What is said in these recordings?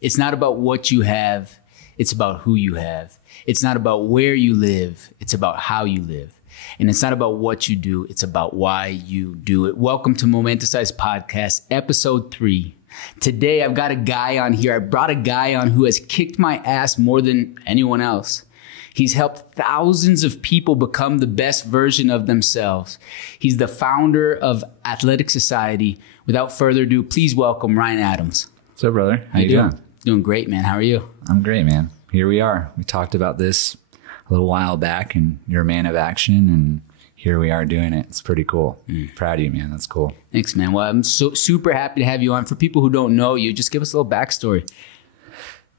It's not about what you have. It's about who you have. It's not about where you live. It's about how you live. And it's not about what you do. It's about why you do it. Welcome to Momentasize Podcast, episode 3. Today, I've got a guy on here. I brought a guy on who has kicked my ass more than anyone else. He's helped thousands of people become the best version of themselves. He's the founder of Athletic Society. Without further ado, please welcome Ryan Adams. What's up, brother? How you doing? Doing great, man. How are you? I'm great, man. Here we are. We talked about this a little while back, and you're a man of action, and here we are doing it. It's pretty cool. Proud of you, man. That's cool. Thanks, man. Well, I'm super happy to have you on. For people who don't know you, just give us a little backstory.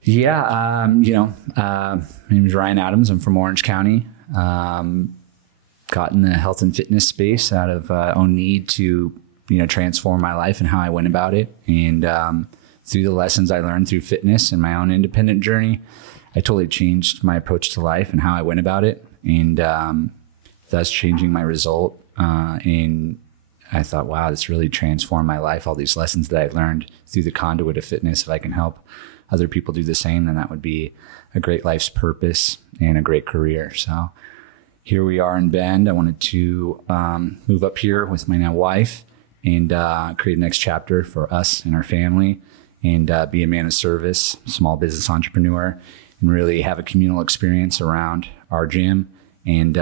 Yeah, my name is Ryan Adams. I'm from Orange County. Got in the health and fitness space out of own need to, transform my life and how I went about it. And through the lessons I learned through fitness and my own independent journey, I totally changed my approach to life and how I went about it. And thus changing my result. And I thought, wow, this really transformed my life. All these lessons that I learned through the conduit of fitness, if I can help other people do the same, then that would be a great life's purpose and a great career. So here we are in Bend. I wanted to move up here with my now wife and create a next chapter for us and our family and be a man of service, small business entrepreneur, and really have a communal experience around our gym and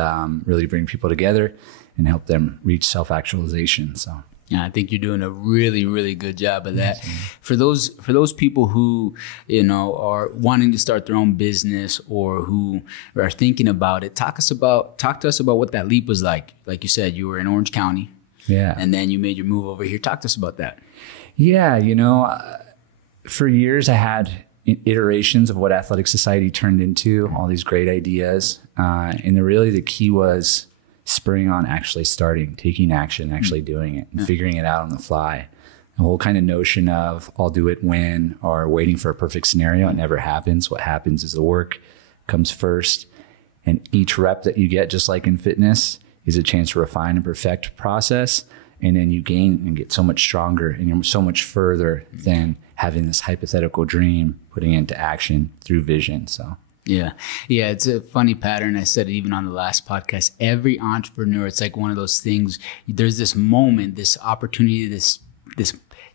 really bring people together and help them reach self-actualization. So. Yeah, I think you're doing a really, really good job of that. For those people who, are wanting to start their own business or who are thinking about it, talk to us about what that leap was like. Like you said, you were in Orange County. Yeah. And then you made your move over here. Talk to us about that. Yeah, for years I had iterations of what Athletic Society turned into, all these great ideas. And the key was spring on actually starting, taking action, actually doing it and figuring it out on the fly. The whole kind of notion of I'll do it when or waiting for a perfect scenario, it never happens. What happens is the work comes first, and each rep that you get, just like in fitness, is a chance to refine and perfect process. And then you gain and get so much stronger, and you're so much further than having this hypothetical dream, putting it into action through vision. So. Yeah. It's a funny pattern. I said it even on the last podcast. Every entrepreneur, it's like one of those things. There's this moment, this opportunity, this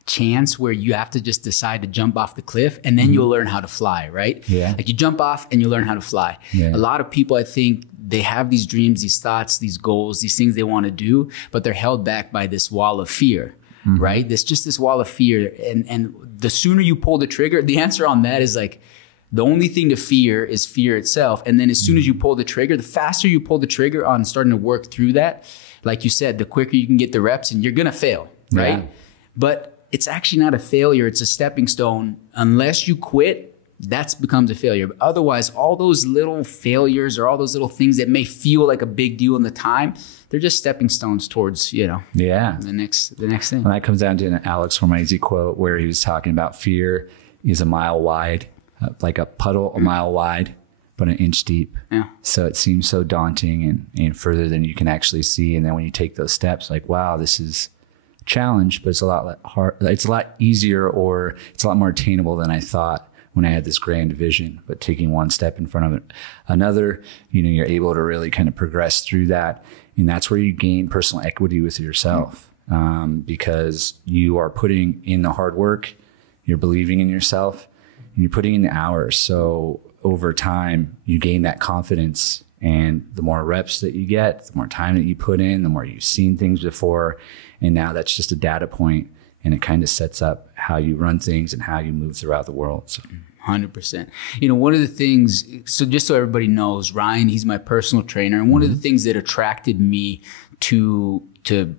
chance where you have to just decide to jump off the cliff, and then you'll learn how to fly, right? Yeah. Like you jump off and you learn how to fly. Yeah. A lot of people, I think, they have these dreams, these thoughts, these goals, these things they want to do, but they're held back by this wall of fear, right? There's just this wall of fear. And the sooner you pull the trigger, the answer on that is like, the only thing to fear is fear itself. And then as soon as you pull the trigger, the faster you pull the trigger on starting to work through that, like you said, the quicker you can get the reps, and you're going to fail, right? Yeah. But it's actually not a failure. It's a stepping stone. Unless you quit, that becomes a failure. But otherwise, all those little failures or all those little things that may feel like a big deal in the time, they're just stepping stones towards, the next thing. And that comes down to an Alex Hormozy quote where he was talking about fear is a mile wide, like a puddle a mile wide, but an inch deep. Yeah. So it seems so daunting and further than you can actually see. And then when you take those steps, like, wow, this is a challenge, but it's a lot hard. It's a lot easier, or it's a lot more attainable than I thought when I had this grand vision. But taking one step in front of another, you're able to really kind of progress through that. And that's where you gain personal equity with yourself, because you are putting in the hard work, you're believing in yourself, and you're putting in the hours. So over time, you gain that confidence. And the more reps that you get, the more time that you put in, the more you've seen things before. And now that's just a data point, and it kind of sets up how you run things and how you move throughout the world. So. 100%. One of the things, so just so everybody knows, Ryan, he's my personal trainer. And one of the things that attracted me to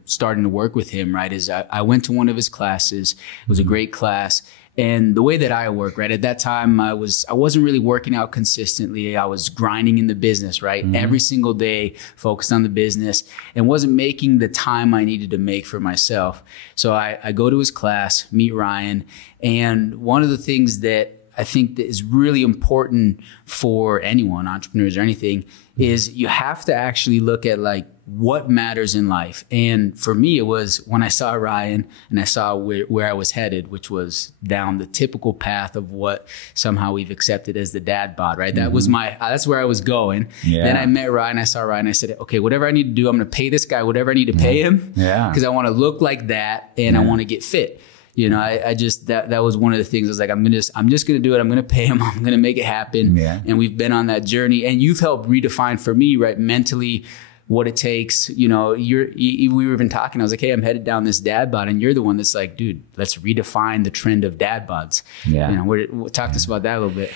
starting to work with him, right, is I went to one of his classes. It was a great class. And the way that I work, right, at that time, I wasn't really working out consistently. I was grinding in the business, right? Every single day, focused on the business, and wasn't making the time I needed to make for myself. So I go to his class, meet Ryan. And one of the things that I think that is really important for anyone, entrepreneurs or anything, is you have to actually look at like what matters in life. And for me, it was when I saw Ryan and I saw where I was headed, which was down the typical path of what somehow we've accepted as the dad bod, right? That was that's where I was going. Yeah. Then I met Ryan, I saw Ryan, I said, okay, whatever I need to do, I'm going to pay this guy whatever I need to pay him. Yeah. Because I want to look like that and I want to get fit. You know, I just, that was one of the things. I was like, I'm just going to do it. I'm going to pay him. I'm going to make it happen. Yeah. And we've been on that journey, and you've helped redefine for me, right, mentally, what it takes. You know, we were even talking, I was like, hey, I'm headed down this dad bod, and you're the one that's like, dude, let's redefine the trend of dad bods. Yeah. You know, talk to us about that a little bit.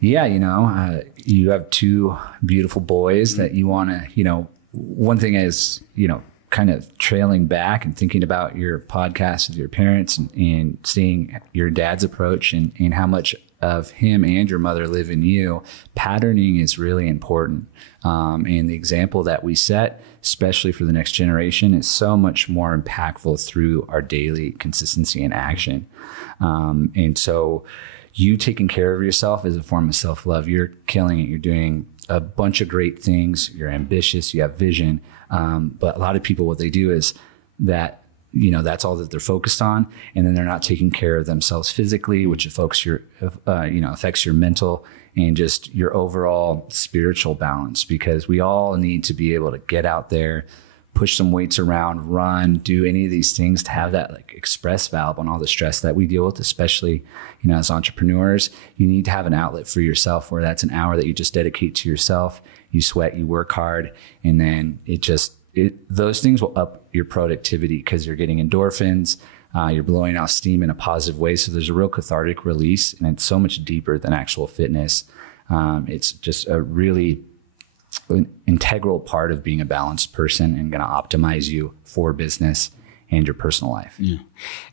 Yeah. You know, you have two beautiful boys that you want to, you know, one thing is, you know, kind of trailing back and thinking about your podcast with your parents and seeing your dad's approach and how much of him and your mother live in you, patterning is really important. And the example that we set, especially for the next generation, is so much more impactful through our daily consistency and action. And so you taking care of yourself is a form of self-love. You're killing it. You're doing a bunch of great things. You're ambitious. You have vision. But a lot of people, what they do is that, you know, that's all that they're focused on. And then they're not taking care of themselves physically, which affects your mental and just your overall spiritual balance, because we all need to be able to get out there, push some weights around, run, do any of these things to have that like express valve on all the stress that we deal with, especially, you know, as entrepreneurs. You need to have an outlet for yourself where that's an hour that you just dedicate to yourself. You sweat, you work hard, and then those things will up your productivity because you're getting endorphins, you're blowing off steam in a positive way. So there's a real cathartic release, and it's so much deeper than actual fitness. It's just a really integral part of being a balanced person and going to optimize you for business and your personal life.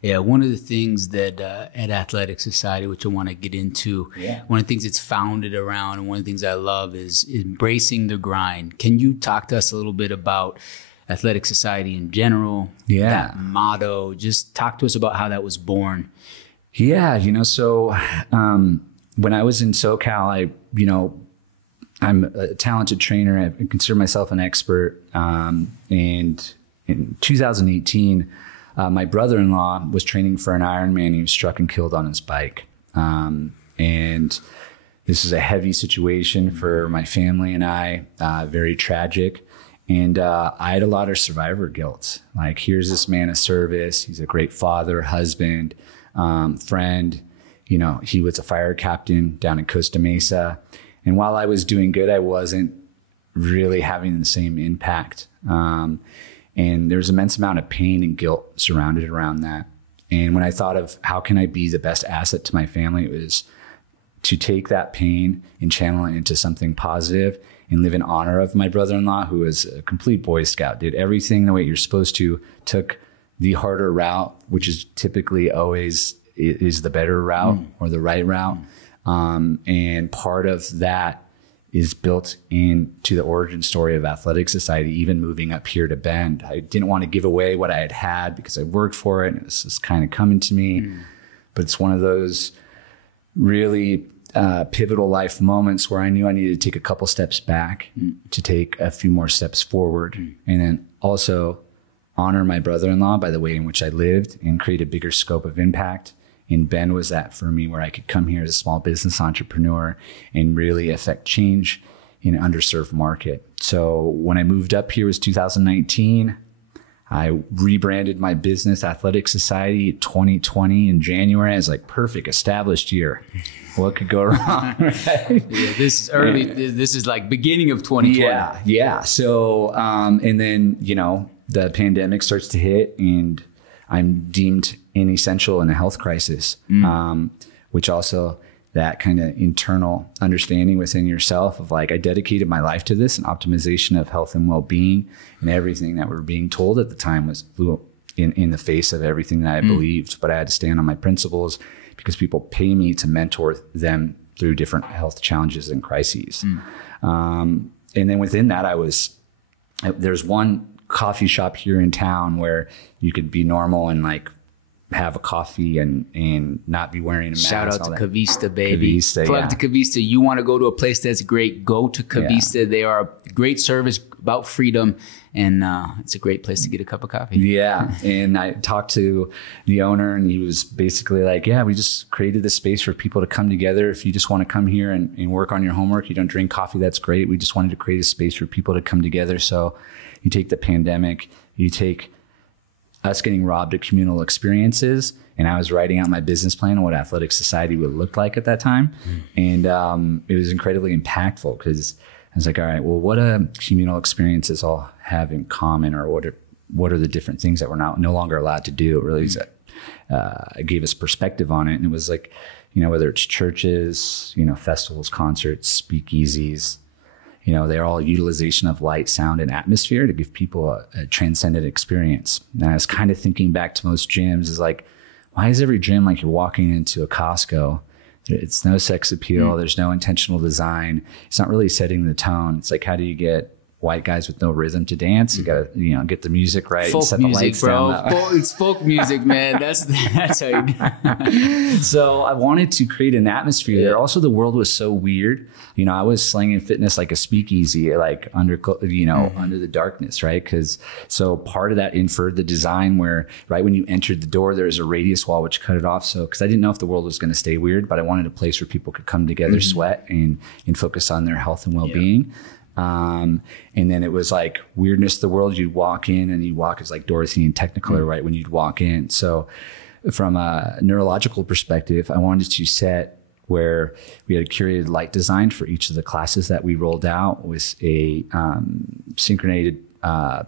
Yeah. One of the things that at Athletic Society, which I want to get into, one of the things it's founded around and one of the things I love is embracing the grind. Can you talk to us a little bit about Athletic Society in general? That motto, just talk to us about how that was born. Yeah. You know, so when I was in SoCal, I'm a talented trainer. I consider myself an expert. And in 2018, my brother-in-law was training for an Ironman. He was struck and killed on his bike. And this is a heavy situation for my family and I, very tragic. And I had a lot of survivor guilt. Like, here's this man of service. He's a great father, husband, friend. You know, he was a fire captain down in Costa Mesa. And while I was doing good, I wasn't really having the same impact. And there's an immense amount of pain and guilt surrounded around that. And when I thought of how can I be the best asset to my family, it was to take that pain and channel it into something positive and live in honor of my brother-in-law, who was a complete Boy Scout, did everything the way you're supposed to, took the harder route, which is typically always is the better route or the right route. And part of that is built into the origin story of Athletic Society, even moving up here to Bend. I didn't want to give away what I had because I worked for it and it was just kind of coming to me. But it's one of those really pivotal life moments where I knew I needed to take a couple steps back to take a few more steps forward, and then also honor my brother-in-law by the way in which I lived and create a bigger scope of impact. And Bend was that for me, where I could come here as a small business entrepreneur and really affect change in an underserved market. So when I moved up here, it was 2019. I rebranded my business, Athletic Society, 2020 in January. I was like, perfect, established year. What could go wrong? Right? Yeah, this is early. This is like beginning of 2020. Yeah. So, and then, you know, the pandemic starts to hit and I'm deemed inessential in a health crisis, which also that kind of internal understanding within yourself of like, I dedicated my life to this and optimization of health and well-being, and everything that we're being told at the time was in the face of everything that I believed. But I had to stand on my principles because people pay me to mentor them through different health challenges and crises. And then within that, there's one coffee shop here in town where you could be normal and like have a coffee and not be wearing a mask. Shout out to Kista, baby. Plug to Kista. You want to go to a place that's great, go to Kista. They are a great service, about freedom, and it's a great place to get a cup of coffee. Yeah, and I talked to the owner, and he was basically like, yeah, we just created this space for people to come together. If you just want to come here and work on your homework, you don't drink coffee, that's great. We just wanted to create a space for people to come together. So you take the pandemic, you take us getting robbed of communal experiences, and I was writing out my business plan on what athletic society would look like at that time. And it was incredibly impactful because I was like, all right, well, what do communal experiences all have in common, or what are the different things that we're no longer allowed to do? It really it gave us perspective on it. And it was like, whether it's churches, festivals, concerts, speakeasies, they're all utilization of light, sound, and atmosphere to give people a transcendent experience. And I was kind of thinking back to most gyms is like, why is every gym like you're walking into a Costco? It's no sex appeal. There's no intentional design. It's not really setting the tone. It's like, how do you get white guys with no rhythm to dance? You got to, get the music right. Folk set music, the lights bro. down. It's folk music, man. That's how you do it. So I wanted to create an atmosphere there. Also, the world was so weird. I was slinging fitness like a speakeasy, like under the darkness, right? So part of that inferred the design where right when you entered the door, there was a radius wall which cut it off. So because I didn't know if the world was going to stay weird, but I wanted a place where people could come together, sweat, and focus on their health and well-being. And then it was like weirdness of the world. You'd walk in and you'd walk as like Dorothy and Technicolor, right? When you'd walk in. So from a neurological perspective, I wanted to set where we had a curated light design for each of the classes that we rolled out with a synchronated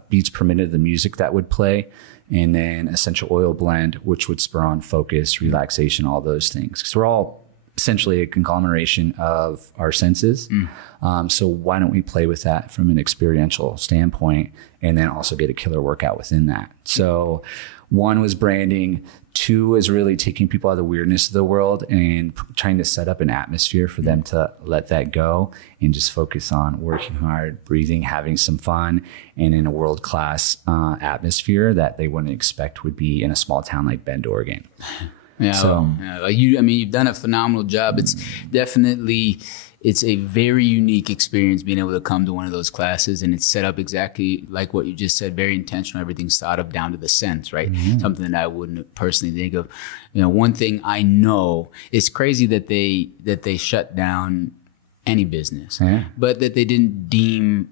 beats per minute of the music that would play, and then essential oil blend, which would spur on focus, relaxation, all those things. Because we're all essentially a conglomeration of our senses. So why don't we play with that from an experiential standpoint and then also get a killer workout within that? So one was branding. Two is really taking people out of the weirdness of the world and trying to set up an atmosphere for them to let that go and just focus on working hard, breathing, having some fun, and in a world-class atmosphere that they wouldn't expect would be in a small town like Bend, Oregon. You've done a phenomenal job. It's definitely, it's a very unique experience being able to come to one of those classes, and it's set up exactly like what you just said, very intentional. Everything's thought of down to the sense, right? Something that I wouldn't personally think of. One thing I know, it's crazy that they shut down any business, but that they didn't deem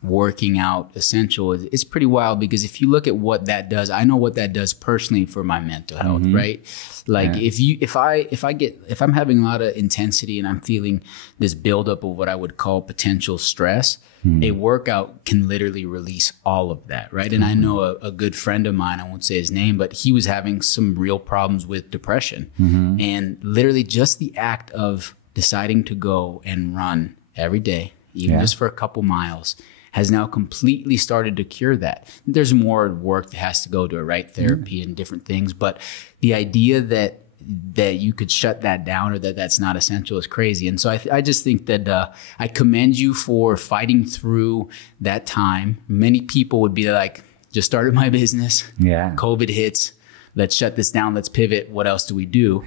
working out essential. It's pretty wild, because if you look at what that does, I know what that does personally for my mental health, right? Like if I'm having a lot of intensity and I'm feeling this buildup of what I would call potential stress, a workout can literally release all of that, right? And I know a good friend of mine, I won't say his name, but he was having some real problems with depression. And literally just the act of deciding to go and run every day, even just for a couple miles, has now completely started to cure that. There's more work that has to go to it, right? Therapy and different things. But the idea that you could shut that down or that's not essential is crazy. And so I just think that I commend you for fighting through that time. Many people would be like, just started my business. COVID hits. Let's shut this down. Let's pivot. What else do we do?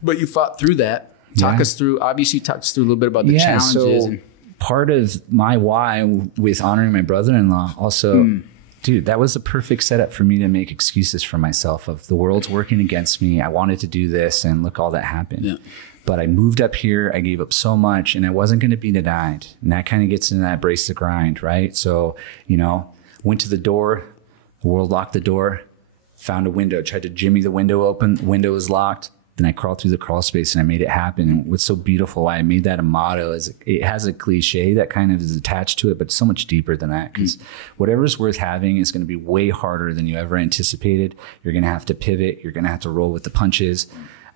But you fought through that. Talk us through, obviously talk us through a little bit about the challenges. Part of my why with honoring my brother-in-law also, dude, that was a perfect setup for me to make excuses for myself of the world's working against me. I wanted to do this and look, all that happened. But I moved up here, I gave up so much and I wasn't going to be denied. And that kind of gets into that brace the grind, right? So, went to the door, the world locked the door, found a window, tried to jimmy the window open, the window was locked. Then I crawled through the crawl space and I made it happen. And what's so beautiful, why I made that a motto, is it has a cliche that kind of is attached to it, but so much deeper than that. Because whatever's worth having is going to be way harder than you ever anticipated. You're going to have to pivot. You're going to have to roll with the punches.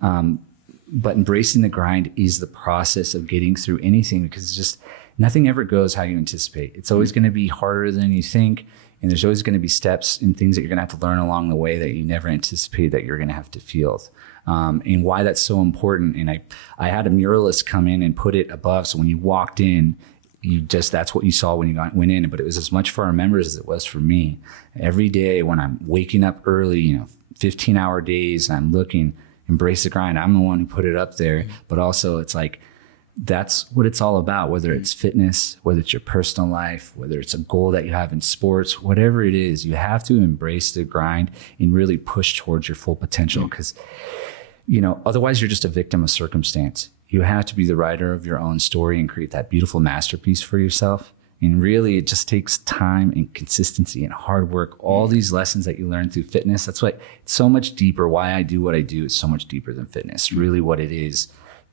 But embracing the grind is the process of getting through anything, because it's just nothing ever goes how you anticipate. It's always going to be harder than you think. And there's always going to be steps and things that you're going to have to learn along the way that you never anticipated that you're going to have to field. And why that's so important. And I had a muralist come in and put it above. So when you walked in, that's what you saw when you went in. But it was as much for our members as it was for me. Every day when I'm waking up early, 15-hour days, I'm looking, embrace the grind. I'm the one who put it up there, but also it's like, that's what it's all about, whether it's fitness, whether it's your personal life, whether it's a goal that you have in sports, whatever it is, you have to embrace the grind and really push towards your full potential. Because, you know, otherwise you're just a victim of circumstance. You have to be the writer of your own story and create that beautiful masterpiece for yourself. And really, it just takes time and consistency and hard work. All these lessons that you learn through fitness, that's why it's so much deeper. Why I do what I do is so much deeper than fitness. Really what it is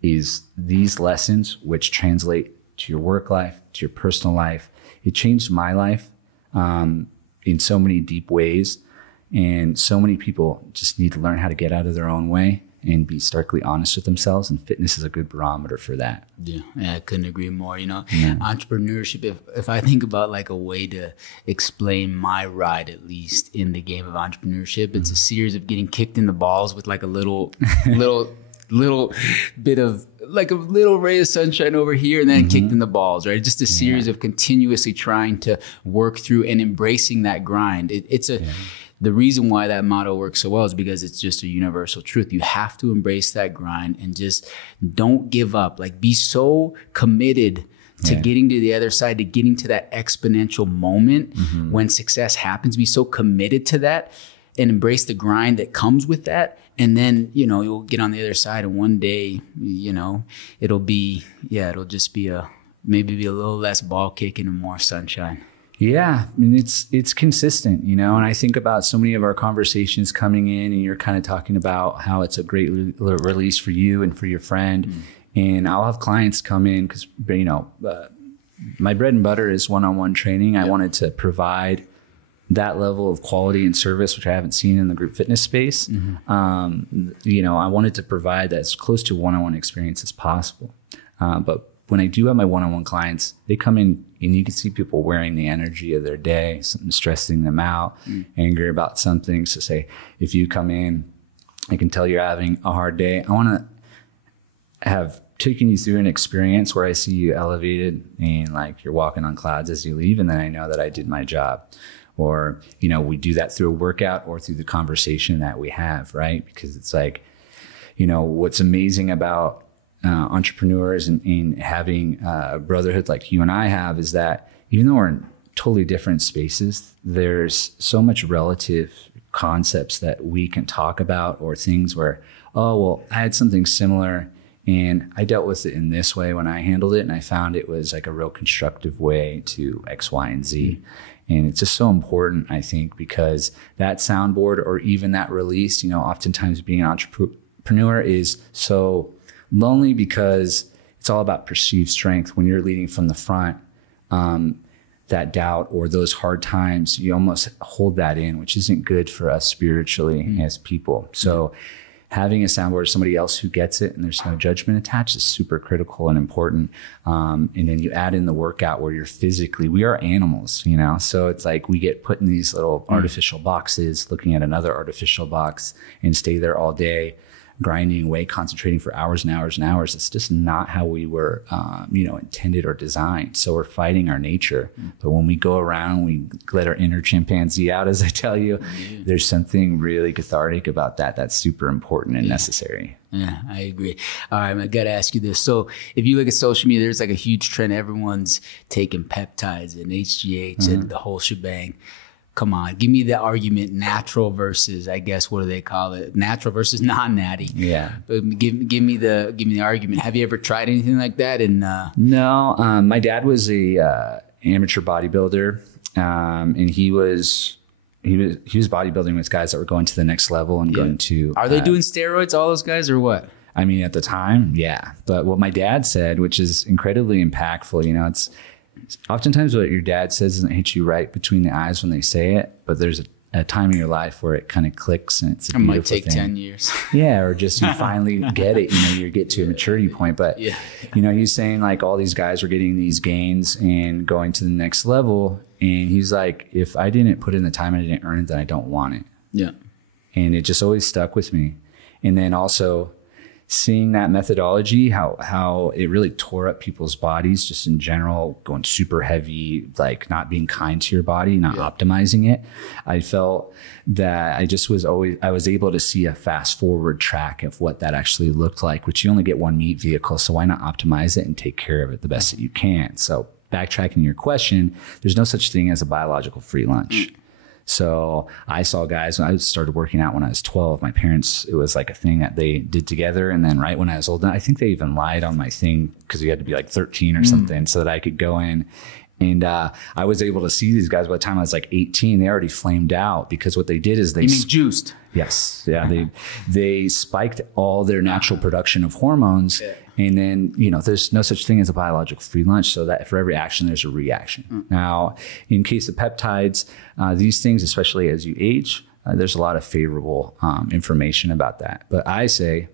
these lessons, which translate to your work life, to your personal life. It changed my life in so many deep ways. And so many people just need to learn how to get out of their own way and be starkly honest with themselves. And fitness is a good barometer for that. Yeah, I couldn't agree more. You know, entrepreneurship, if I think about like a way to explain my ride, at least in the game of entrepreneurship, it's a series of getting kicked in the balls with like a little bit of like a little ray of sunshine over here and then kicked in the balls, right? Just a series of continuously trying to work through and embracing that grind. The reason why that motto works so well is because it's just a universal truth. You have to embrace that grind and just don't give up. Like, be so committed to getting to the other side, to getting to that exponential moment when success happens. Be so committed to that and embrace the grind that comes with that. And then, you know, you'll get on the other side, and one day, you know, it'll just be maybe a little less ball kicking and more sunshine. Yeah, I mean, it's consistent, you know, and I think about so many of our conversations coming in, and you're kind of talking about how it's a great release for you and for your friend. And I'll have clients come in because, you know, my bread and butter is one-on-one training. I wanted to provide that level of quality and service, which I haven't seen in the group fitness space. You know, I wanted to provide that as close to one-on-one experience as possible. But when I do have my one-on-one clients, they come in and you can see people wearing the energy of their day, something stressing them out, angry about something. So say, if you come in, I can tell you're having a hard day. I want to have taken you through an experience where I see you elevated and like you're walking on clouds as you leave. And then I know that I did my job. Or, you know, we do that through a workout or through the conversation that we have, right? Because it's like, you know, what's amazing about entrepreneurs and having a brotherhood like you and I have is that even though we're in totally different spaces, there's so much relative concepts that we can talk about, or things where, oh, well, I had something similar and I dealt with it in this way when I handled it. And I found it was like a real constructive way to X, Y, and Z. And it's just so important, I think, because that soundboard or even that release, you know, oftentimes being an entrepreneur is so lonely because it's all about perceived strength. When you're leading from the front, that doubt or those hard times, you almost hold that in, which isn't good for us spiritually as people. So having a soundboard, somebody else who gets it and there's no judgment attached, is super critical and important. And then you add in the workout where you're physically, we are animals, you know? So it's like we get put in these little artificial boxes, looking at another artificial box and stay there all day, grinding away, concentrating for hours and hours and hours. It's just not how we were, you know, intended or designed. So we're fighting our nature. But when we go around, we let our inner chimpanzee out, as I tell you, there's something really cathartic about that. That's super important and necessary. Yeah, I agree. All right, I got to ask you this. So if you look at social media, there's like a huge trend. Everyone's taking peptides and HGH and the whole shebang. Come on, give me the argument, natural versus, I guess, what do they call it? Natural versus non-natty. Yeah. But give me the argument. Have you ever tried anything like that? And No, my dad was a amateur bodybuilder, and he was bodybuilding with guys that were going to the next level and going to. Are they doing steroids, all those guys, or what? I mean, at the time, yeah. But what my dad said, which is incredibly impactful, you know, it's oftentimes what your dad says doesn't hit you right between the eyes when they say it, but there's a time in your life where it kind of clicks and it's a beautiful might take thing. 10 years. Yeah, or just you finally get it, you know, you get to a maturity point. But, you know, he's saying like all these guys were getting these gains and going to the next level. And he's like, if I didn't put in the time and I didn't earn it, then I don't want it. Yeah. And it just always stuck with me. And then also seeing that methodology, how it really tore up people's bodies just in general, going super heavy, like not being kind to your body, not optimizing it. I felt that I was able to see a fast forward track of what that actually looked like, which you only get one meat vehicle. So why not optimize it and take care of it the best that you can? So backtracking your question, there's no such thing as a biological free lunch. So I saw guys, when I started working out when I was 12, my parents, it was like a thing that they did together. And then right when I was old, I think they even lied on my thing because you had to be like 13 or something so that I could go in. And I was able to see these guys by the time I was like 18, they already flamed out because what they did is they juiced. Yes. Yeah. They spiked all their natural production of hormones. And then, there's no such thing as a biological free lunch, so that for every action, there's a reaction. Now, in case of peptides, these things, especially as you age, there's a lot of favorable information about that. But I say,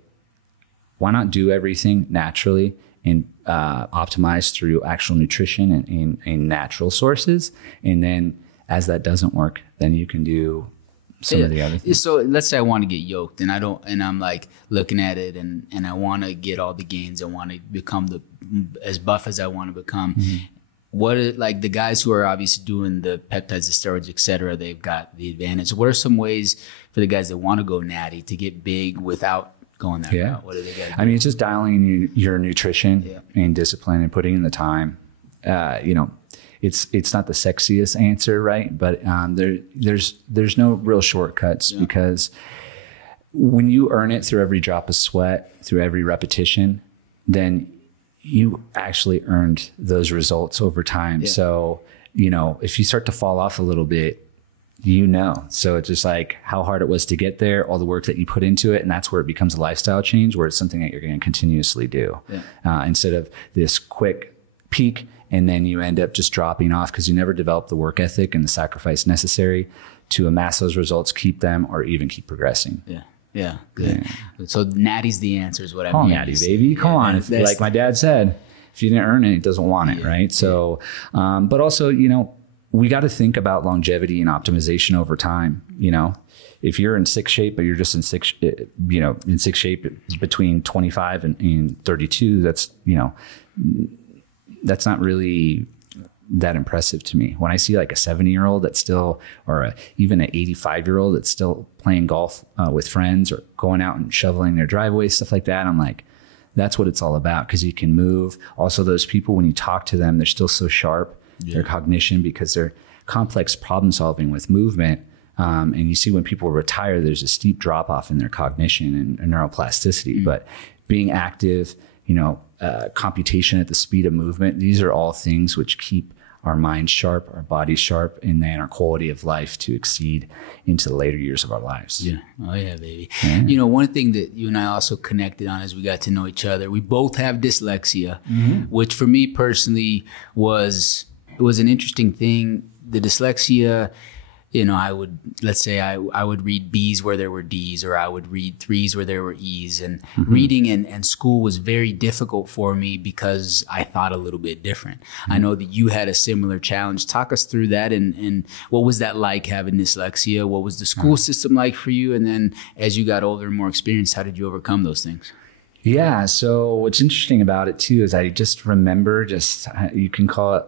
why not do everything naturally and optimize through actual nutrition and natural sources? And then as that doesn't work, then you can do some of the other things. So let's say I want to get yoked and I'm like looking at it and I want to get all the gains. I want to become as buff as I want to become. What are, like, the guys who are obviously doing the peptides, the steroids, et cetera, they've got the advantage. What are some ways for the guys that want to go natty to get big without going that route? What do they got to do? I mean, it's just dialing your nutrition and discipline and putting in the time. It's not the sexiest answer, right? But there's no real shortcuts because when you earn it through every drop of sweat, through every repetition, then you actually earned those results over time. So, if you start to fall off a little bit, so it's just like how hard it was to get there, all the work that you put into it. And that's where it becomes a lifestyle change, where it's something that you're going to continuously do instead of this quick peak. And then you end up just dropping off because you never develop the work ethic and the sacrifice necessary to amass those results, keep them, or even keep progressing. Yeah. Good. So natty's the answer is what I mean. Oh, natty, baby. Come on. If, like my dad said, if you didn't earn it, it doesn't want it, right? So, but also, we got to think about longevity and optimization over time. If you're in sick shape, but you're just in sick shape between 25 and 32, that's not really that impressive to me. When I see like a 70-year-old that's still, or even an 85-year-old that's still playing golf with friends or going out and shoveling their driveway, stuff like that, I'm like, that's what it's all about, because you can move. Also, those people, when you talk to them, they're still so sharp, their cognition, because they're complex problem solving with movement. And you see when people retire, there's a steep drop off in their cognition and neuroplasticity. But being active, computation at the speed of movement, these are all things which keep our minds sharp, our bodies sharp, and then our quality of life to exceed into the later years of our lives. Oh yeah, baby. One thing that you and I also connected on as we got to know each other, we both have dyslexia, which for me personally was an interesting thing. The dyslexia, I would read B's where there were D's, or I would read 3's where there were E's. And reading and school was very difficult for me because I thought a little bit different. I know that you had a similar challenge. Talk us through that and what was that like, having dyslexia? What was the school system like for you? And then as you got older and more experienced, how did you overcome those things? Yeah. So what's interesting about it too is I just remember you can call it,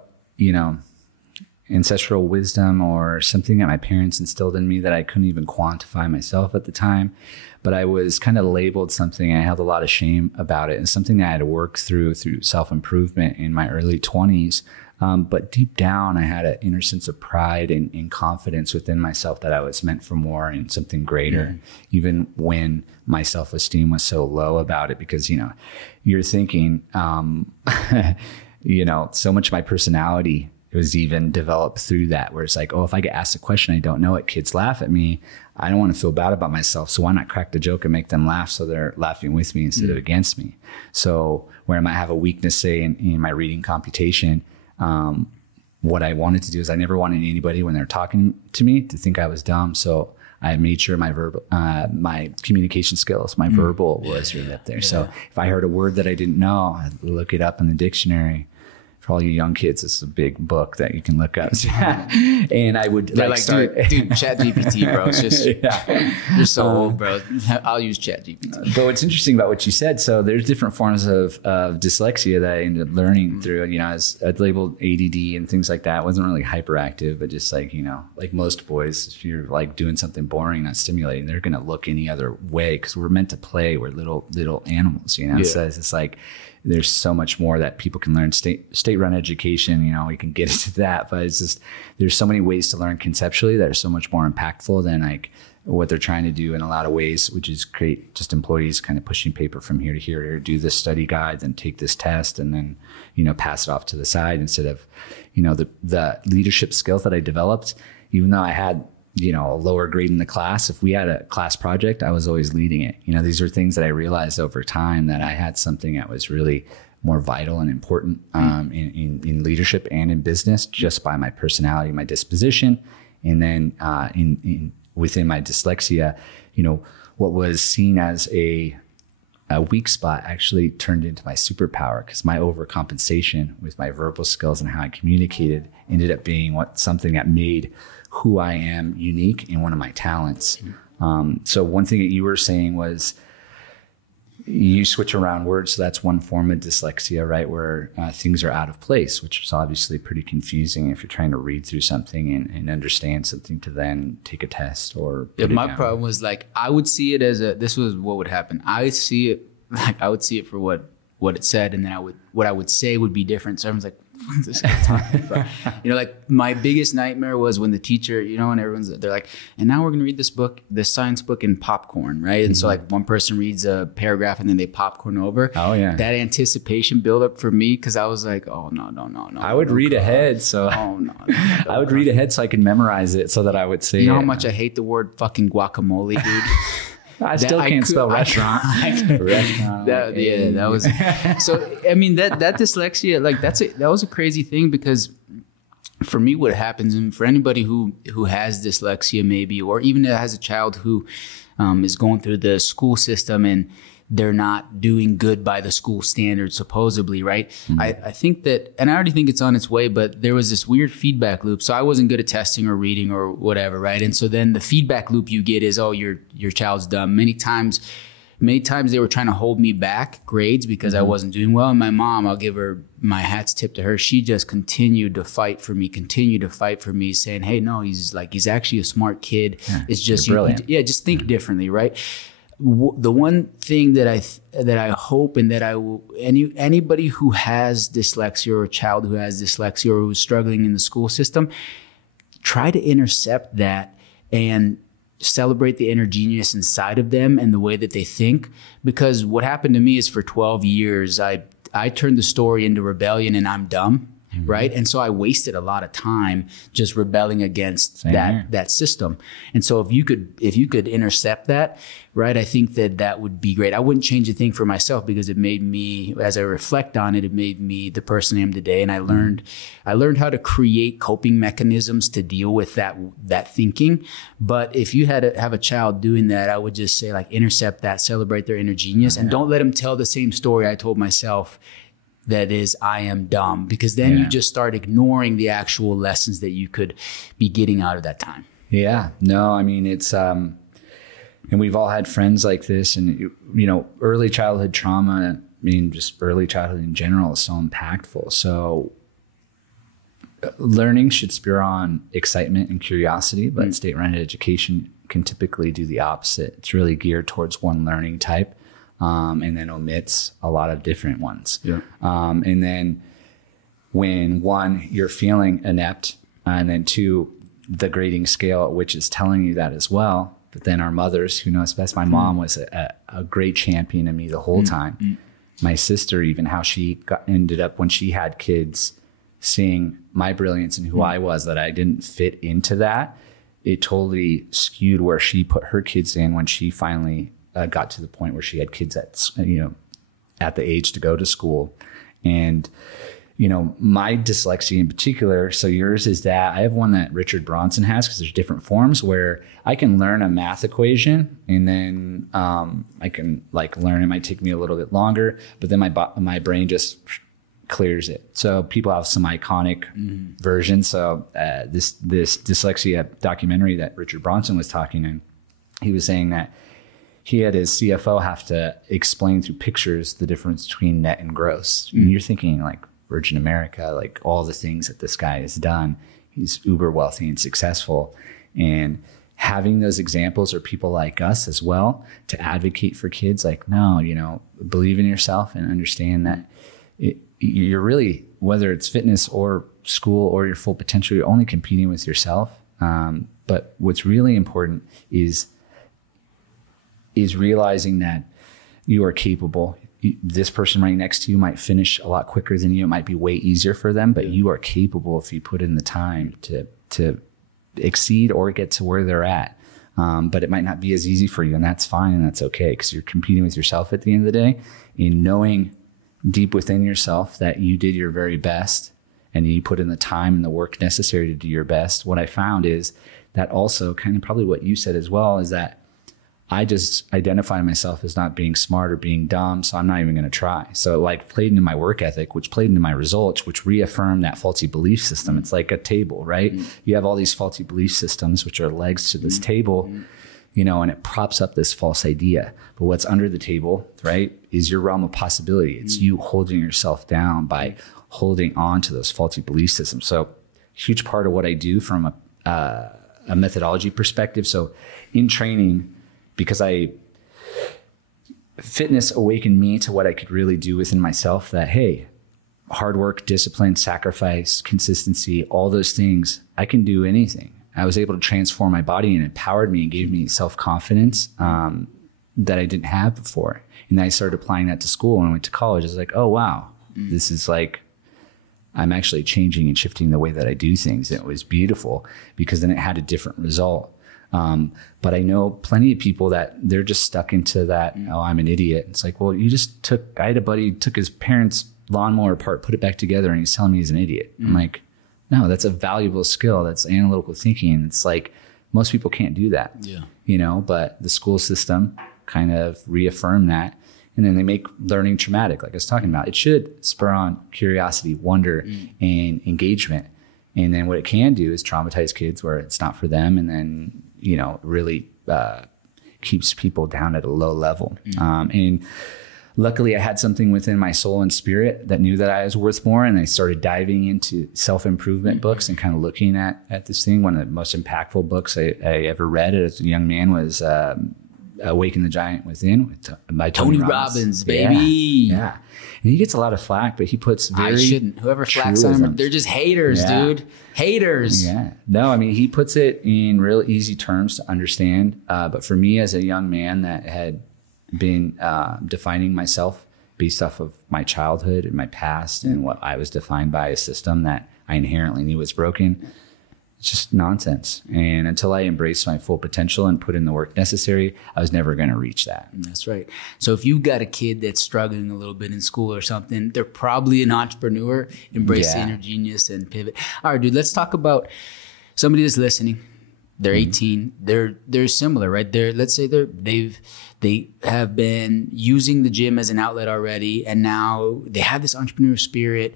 ancestral wisdom or something that my parents instilled in me that I couldn't even quantify myself at the time. But I was kind of labeled something. I held a lot of shame about it, and something that I had to work through self-improvement in my early 20s. But deep down, I had an inner sense of pride and confidence within myself that I was meant for more and something greater, even when my self-esteem was so low about it, because, you're thinking, so much of my personality, it was even developed through that, where it's like, oh, if I get asked a question I don't know it, kids laugh at me. I don't want to feel bad about myself. So why not crack the joke and make them laugh so they're laughing with me instead of against me? So where I might have a weakness, say, in my reading computation, what I wanted to do is I never wanted anybody when they're talking to me to think I was dumb. So I made sure my communication skills, my verbal was really up there. So if I heard a word that I didn't know, I'd look it up in the dictionary. for all you young kids, it's a big book that you can look up. And I would like start, dude, Chat GPT, bro. It's just, you're so old, bro. I'll use Chat GPT. But what's interesting about what you said, so there's different forms of dyslexia that I ended up learning through, you know, as I'd labeled ADD and things like that. It wasn't really hyperactive, but just like, you know, like most boys, if you're like doing something boring, not stimulating, they're going to look any other way because we're meant to play. We're little animals, you know? Yeah. So it's just like, there's so much more that people can learn. State-run education, you know, we can get into that, but it's just, there's so many ways to learn conceptually that are so much more impactful than like what they're trying to do in a lot of ways, which is create just employees kind of pushing paper from here to here, or do this study guide, then take this test, and then, you know, pass it off to the side instead of, you know, the leadership skills that I developed, even though I had, you know, a lower grade in the class. If we had a class project, I was always leading it. You know, these are things that I realized over time that I had something that was really more vital and important in leadership and in business, just by my personality, my disposition. And then within my dyslexia, you know, what was seen as a weak spot actually turned into my superpower, because my overcompensation with my verbal skills and how I communicated ended up being something that made who I am unique and one of my talents. So one thing that you were saying was you switch around words. So that's one form of dyslexia, right? Where things are out of place, which is obviously pretty confusing if you're trying to read through something and understand something to then take a test or put it my down. problem was like, I would see it as this was what would happen. I would see it for what it said. And then what I would say would be different. So everyone's like, what's this guy talking about? You know, like my biggest nightmare was when the teacher, you know, and they're like, and now we're going to read this science book in popcorn, right? And so like one person reads a paragraph and then they popcorn over. Oh yeah. That anticipation build up for me, because I was like, oh no. I would read ahead. So I would read ahead so I could memorize it so that I would say, you know how much I hate the word fucking guacamole, dude? I still can't spell restaurant. Restaurant. That was. So I mean that dyslexia, like that was a crazy thing, because for me, what happens, and for anybody who has dyslexia maybe, or even has a child who is going through the school system and they're not doing good by the school standards, supposedly, right? Mm-hmm. I think that, and I already think it's on its way, but there was this weird feedback loop. So I wasn't good at testing or reading or whatever, right? And so then the feedback loop you get is, oh, your child's dumb. Many times they were trying to hold me back grades because I wasn't doing well. And my mom, I'll give her my hat's tip to her. She just continued to fight for me, saying, hey, no, he's actually a smart kid. Yeah, it's just, just think differently, right? The one thing that I hope, and that I will, anybody who has dyslexia, or a child who has dyslexia or who's struggling in the school system, try to intercept that and celebrate the inner genius inside of them and the way that they think. Because what happened to me is, for 12 years, I turned the story into rebellion and I'm dumb. Mm-hmm. Right. And so I wasted a lot of time just rebelling against that system. And so if you could intercept that, right, I think that would be great. I wouldn't change a thing for myself, because it made me, as I reflect on it, it made me the person I am today. And I learned how to create coping mechanisms to deal with that thinking. But if you had to have a child doing that, I would just say, like, intercept that, celebrate their inner genius, and don't let them tell the same story I told myself. That is, I am dumb, because then you just start ignoring the actual lessons that you could be getting out of that time. Yeah, no, I mean, it's, and we've all had friends like this, and, you know, early childhood trauma, I mean, just early childhood in general is so impactful. So learning should spur on excitement and curiosity, but state-run education can typically do the opposite. It's really geared towards one learning type. And then omits a lot of different ones. Yeah. And then when, one, you're feeling inept, and then two, the grading scale at which is telling you that as well. But then our mothers, who knows best, my mom was a great champion of me the whole time. My sister, even how she ended up, when she had kids, seeing my brilliance and who I was, that I didn't fit into that. It totally skewed where she put her kids in when she finally got to the point where she had kids at the age to go to school. And, you know, my dyslexia in particular, so yours is that I have one that Richard Bronson has, because there's different forms, where I can learn a math equation and then I can learn, it might take me a little bit longer, but then my brain just clears it. So people have some iconic versions. So this dyslexia documentary that Richard Bronson was talking in, he was saying that he had his CFO have to explain through pictures the difference between net and gross. And you're thinking like Virgin America, like all the things that this guy has done. He's uber wealthy and successful. And having those examples, or people like us as well, to advocate for kids, like, no, you know, believe in yourself and understand that you're really, whether it's fitness or school or your full potential, you're only competing with yourself. But what's really important is realizing that you are capable. This person right next to you might finish a lot quicker than you. It might be way easier for them, but you are capable if you put in the time to exceed or get to where they're at. But it might not be as easy for you, and that's fine, and that's okay, because you're competing with yourself at the end of the day, in knowing deep within yourself that you did your very best and you put in the time and the work necessary to do your best. What I found is that also, kind of probably what you said as well, is that I just identify myself as not being smart or being dumb, so I'm not even going to try. So it like played into my work ethic, which played into my results, which reaffirmed that faulty belief system. It's like a table, right? You have all these faulty belief systems, which are legs to this table, you know, and it props up this false idea. But what's under the table, right, is your realm of possibility. It's you holding yourself down by holding on to those faulty belief systems. So huge part of what I do from a methodology perspective. So in training, because fitness awakened me to what I could really do within myself, that, hey, hard work, discipline, sacrifice, consistency, all those things, I can do anything. I was able to transform my body, and it empowered me and gave me self-confidence that I didn't have before. And then I started applying that to school. When I went to college, I was like, oh, wow, this is like, I'm actually changing and shifting the way that I do things. And it was beautiful, because then it had a different result. But I know plenty of people that they're just stuck into that, oh, I'm an idiot. It's like, well, I had a buddy who took his parents' lawnmower apart, put it back together, and he's telling me he's an idiot. I'm like, no, that's a valuable skill. That's analytical thinking. It's like, most people can't do that, you know, but the school system kind of reaffirmed that. And then they make learning traumatic, like I was talking about. It should spur on curiosity, wonder, and engagement. And then what it can do is traumatize kids where it's not for them. And then, you know, really keeps people down at a low level. And luckily I had something within my soul and spirit that knew that I was worth more. And I started diving into self-improvement books and kind of looking at this thing. One of the most impactful books I ever read as a young man was Awaken the Giant Within by Tony Robbins, baby. Yeah. And he gets a lot of flack, but he puts very... I shouldn't. Whoever flacks on him, they're just haters, dude. Haters. Yeah. No, I mean, he puts it in real easy terms to understand. But for me as a young man that had been defining myself based off of my childhood and my past and what I was defined by, a system that I inherently knew was broken, it's just nonsense. And until I embraced my full potential and put in the work necessary, I was never going to reach that. That's right. So if you've got a kid that's struggling a little bit in school or something, they're probably an entrepreneur. Embrace the inner genius and pivot. All right, dude, let's talk about somebody that's listening. They're 18. They're similar, right? Let's say they have been using the gym as an outlet already, and now they have this entrepreneur spirit.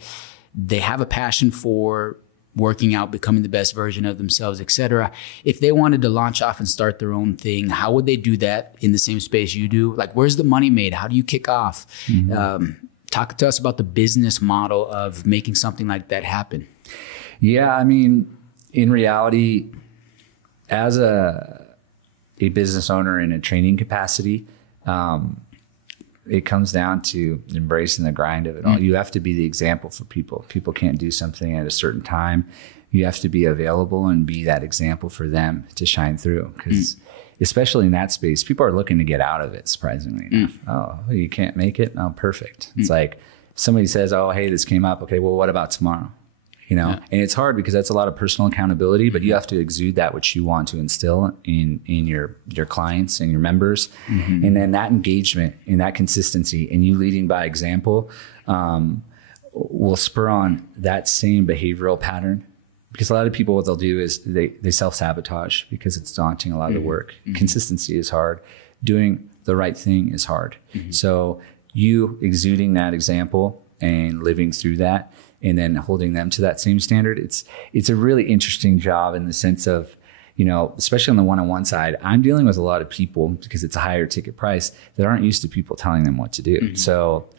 They have a passion for working out, becoming the best version of themselves, etc. If they wanted to launch off and start their own thing, how would they do that in the same space you do? Like, where's the money made? How do you kick off? Talk to us about the business model of making something like that happen. Yeah, I mean, in reality, as a business owner in a training capacity, it comes down to embracing the grind of it all. You have to be the example for people. People can't do something at a certain time. You have to be available and be that example for them to shine through. Because especially in that space, people are looking to get out of it, surprisingly enough. Oh, you can't make it? Oh, perfect. It's like if somebody says, oh, hey, this came up. Okay, well, what about tomorrow? You know, and it's hard because that's a lot of personal accountability, but you have to exude that which you want to instill in your clients and your members. And then that engagement and that consistency and you leading by example will spur on that same behavioral pattern. Because a lot of people, what they'll do is they self-sabotage because it's daunting, a lot of the work. Consistency is hard. Doing the right thing is hard. So you exuding that example and living through that and then holding them to that same standard. It's a really interesting job in the sense of, especially on the one-on-one side, I'm dealing with a lot of people because it's a higher ticket price that aren't used to people telling them what to do. Mm-hmm. So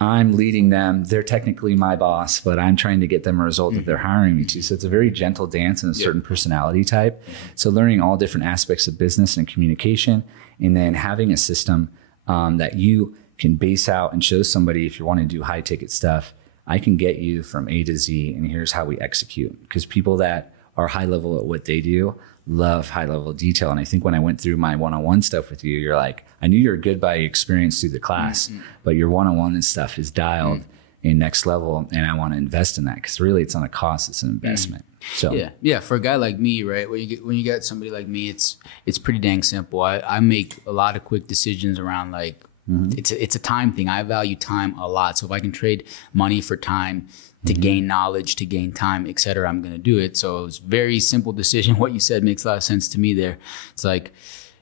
I'm leading them. They're technically my boss, but I'm trying to get them a result that they're hiring me to. So it's a very gentle dance and a certain personality type. So learning all different aspects of business and communication, and then having a system that you can base out and show somebody, if you want to do high ticket stuff, I can get you from A to Z, and here's how we execute. Because people that are high level at what they do love high level detail. And I think when I went through my one-on-one stuff with you, you're like, I knew you were good by experience through the class, but your one-on-one stuff is dialed in next level. And I want to invest in that because really it's not a cost, it's an investment. So yeah. For a guy like me, right, when you get somebody like me, it's pretty dang simple. I make a lot of quick decisions around like, it's a time thing. I value time a lot. So if I can trade money for time to gain knowledge, to gain time, et cetera, I'm going to do it. So it's a very simple decision. What you said makes a lot of sense to me there. It's like,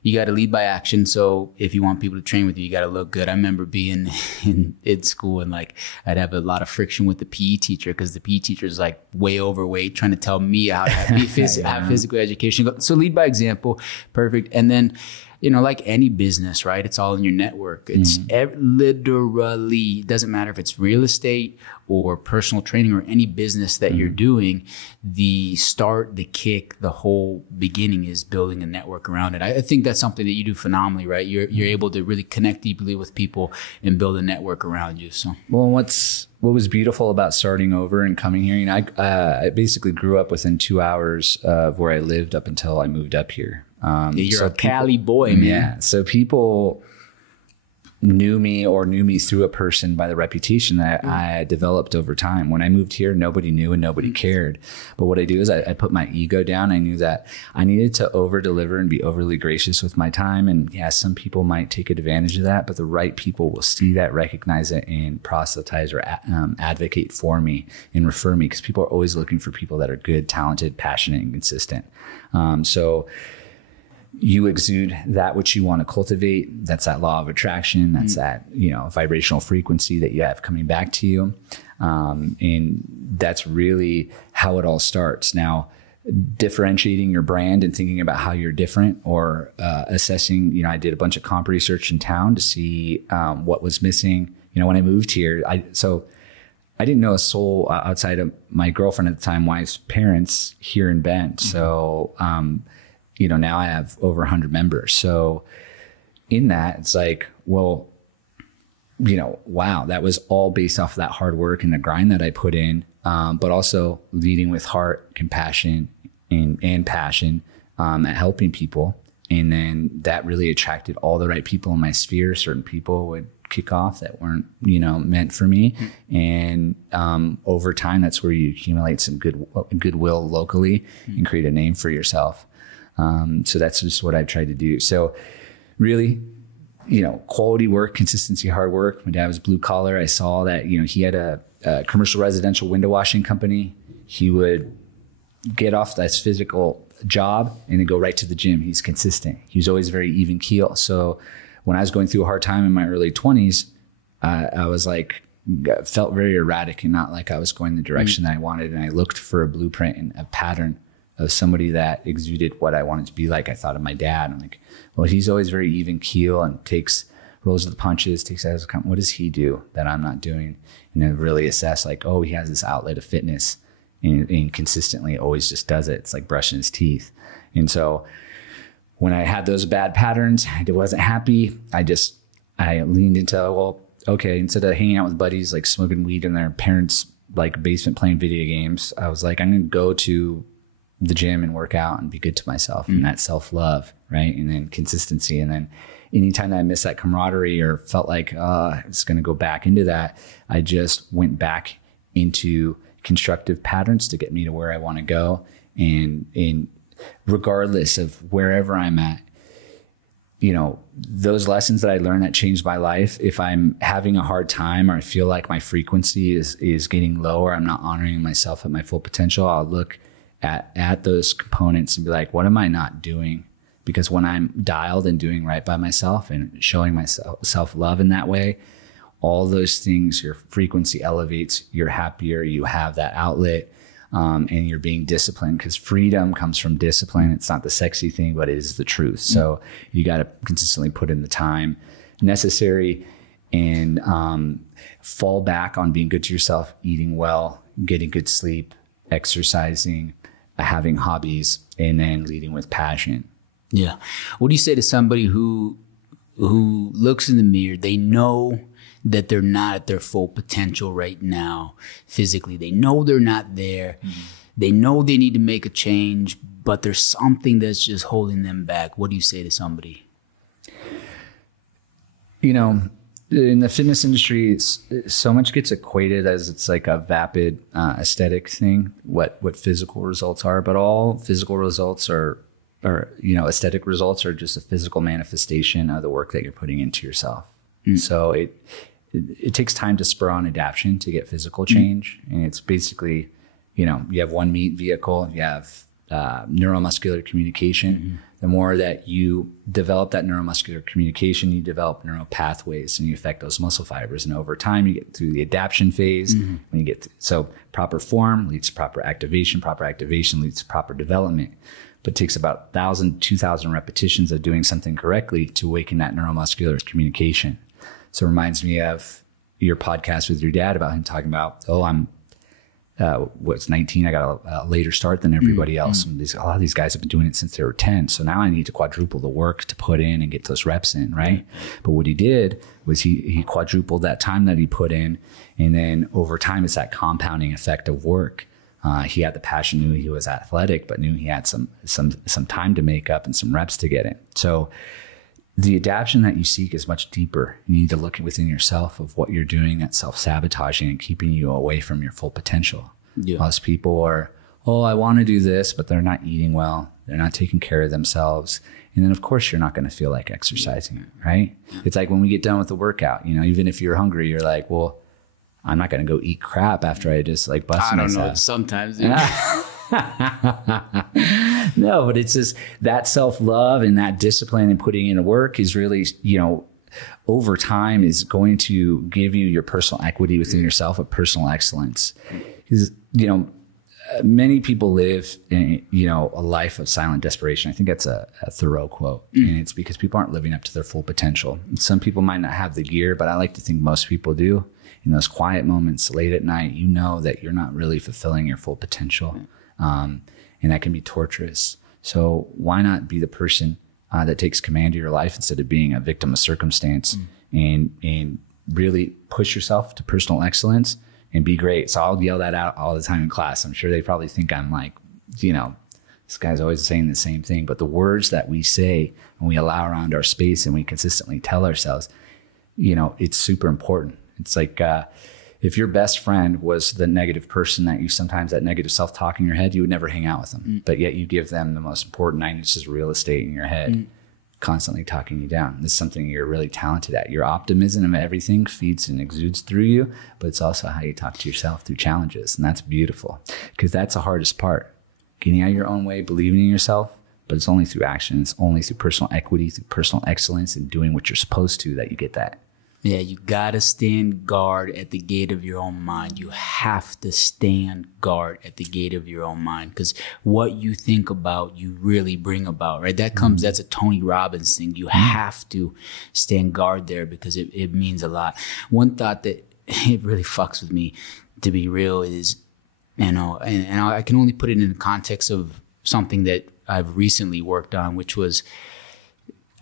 you got to lead by action. So if you want people to train with you, you got to look good. I remember being in school and like, I'd have a lot of friction with the PE teacher because the PE teacher is like way overweight, trying to tell me how to have physical education. So lead by example. Perfect. And then, like any business, right? It's all in your network. It's literally, doesn't matter if it's real estate or personal training or any business that you're doing, the start, the kick, the whole beginning is building a network around it. I think that's something that you do phenomenally, right? You're able to really connect deeply with people and build a network around you. So, well, what was beautiful about starting over and coming here, I basically grew up within 2 hours of where I lived up until I moved up here. You're a Cali boy, man. Yeah. So people knew me through a person by the reputation that I developed over time. When I moved here, nobody knew and nobody cared. But what I do is I put my ego down. I knew that I needed to over deliver and be overly gracious with my time. And yeah, some people might take advantage of that, but the right people will see that, recognize it, and proselytize or advocate for me and refer me, because people are always looking for people that are good, talented, passionate, and consistent. So you exude that which you want to cultivate. That's that law of attraction. That's that, vibrational frequency that you have coming back to you. And that's really how it all starts. Now, differentiating your brand and thinking about how you're different, or assessing, I did a bunch of comp research in town to see what was missing. When I moved here, I didn't know a soul outside of my girlfriend at the time, wife's parents here in Bend. So, now I have over 100 members. So in that, it's like, well, wow, that was all based off of that hard work and the grind that I put in, but also leading with heart, compassion, and passion at helping people. And then that really attracted all the right people in my sphere. Certain people would kick off that weren't, meant for me. And over time, that's where you accumulate some goodwill locally and create a name for yourself. So that's just what I've tried to do. So really, quality work, consistency, hard work. My dad was blue collar. I saw that, he had a commercial residential window washing company. He would get off that physical job and then go right to the gym. He's consistent. He was always very even keel. So when I was going through a hard time in my early 20s, I was like, felt very erratic and not like I was going the direction that I wanted. And I looked for a blueprint and a pattern of somebody that exuded what I wanted to be like. I thought of my dad. I'm like, well, he's always very even keel and rolls with the punches, takes that as a what does he do that I'm not doing? And then really assess like, oh, he has this outlet of fitness and consistently always just does it. It's like brushing his teeth. And so when I had those bad patterns, I wasn't happy. I leaned into, well, okay, instead of hanging out with buddies, like smoking weed in their parents' like basement playing video games, I was like, I'm going to go to the gym and work out and be good to myself. And that self-love, right? And then consistency. And then anytime that I missed that camaraderie or felt like I was going to go back into that, I just went back into constructive patterns to get me to where I want to go. And regardless of wherever I'm at, those lessons that I learned that changed my life, if I'm having a hard time or I feel like my frequency is getting lower, I'm not honoring myself at my full potential, I'll look at those components and be like, what am I not doing? Because when I'm dialed and doing right by myself and showing myself self-love in that way, all those things, your frequency elevates, you're happier, you have that outlet, and you're being disciplined, because freedom comes from discipline. It's not the sexy thing, but it is the truth. So you got to consistently put in the time necessary and fall back on being good to yourself, eating well, getting good sleep, exercising, having hobbies, and then leading with passion. Yeah. What do you say to somebody who looks in the mirror, they know that they're not at their full potential right now physically. They know they're not there. They know they need to make a change, but there's something that's just holding them back. What do you say to somebody? You know, in the fitness industry, so much gets equated as it's like a vapid aesthetic thing, what physical results are, but all physical results are, aesthetic results are just a physical manifestation of the work that you're putting into yourself. So it takes time to spur on adaptation to get physical change. And it's basically, you have one meat vehicle, you have neuromuscular communication. The more that you develop that neuromuscular communication, you develop neural pathways and you affect those muscle fibers. And over time, you get through the adaptation phase. When you get so proper form leads to proper activation leads to proper development. But it takes about 1,000, 2,000 repetitions of doing something correctly to awaken that neuromuscular communication. So it reminds me of your podcast with your dad about him talking about, I'm 19, I got a later start than everybody else. And a lot of these guys have been doing it since they were 10. So now I need to quadruple the work to put in and get those reps in, right? But what he did was he quadrupled that time that he put in. And then over time, it's that compounding effect of work. He had the passion, knew he was athletic, but knew he had some time to make up and some reps to get in. So the adaptation that you seek is much deeper. You need to look within yourself of what you're doing that's self-sabotaging and keeping you away from your full potential. Most people are, I want to do this, but they're not eating well. They're not taking care of themselves. And then of course you're not going to feel like exercising, right? It's like when we get done with the workout, even if you're hungry, you're like, well, I'm not going to go eat crap after I just like bust myself. I don't know. Sometimes. No, but it's just that self-love and that discipline and putting in the work is really, over time is going to give you your personal equity within yourself, a personal excellence. Because, many people live in, a life of silent desperation. I think that's a Thoreau quote. And it's because people aren't living up to their full potential. And some people might not have the gear, but I like to think most people do. In those quiet moments late at night, you know that you're not really fulfilling your full potential. And that can be torturous. So why not be the person that takes command of your life instead of being a victim of circumstance and really push yourself to personal excellence and be great. So I'll yell that out all the time in class. I'm sure they probably think I'm like, this guy's always saying the same thing. But the words that we say when we allow around our space and we consistently tell ourselves, it's super important. It's like if your best friend was the negative person that you sometimes, that negative self-talk in your head, you would never hang out with them. But yet you give them the most important 9 inches of real estate in your head, constantly talking you down. This is something you're really talented at. Your optimism and everything feeds and exudes through you, but it's also how you talk to yourself through challenges. And that's beautiful because that's the hardest part. Getting out of your own way, believing in yourself, but it's only through action. It's only through personal equity, through personal excellence and doing what you're supposed to that you get that. Yeah, you gotta stand guard at the gate of your own mind. You have to stand guard at the gate of your own mind because what you think about, you really bring about, right? That's a Tony Robbins thing. You have to stand guard there because it means a lot. One thought that it really fucks with me, to be real, is, and I can only put it in the context of something that I've recently worked on, which was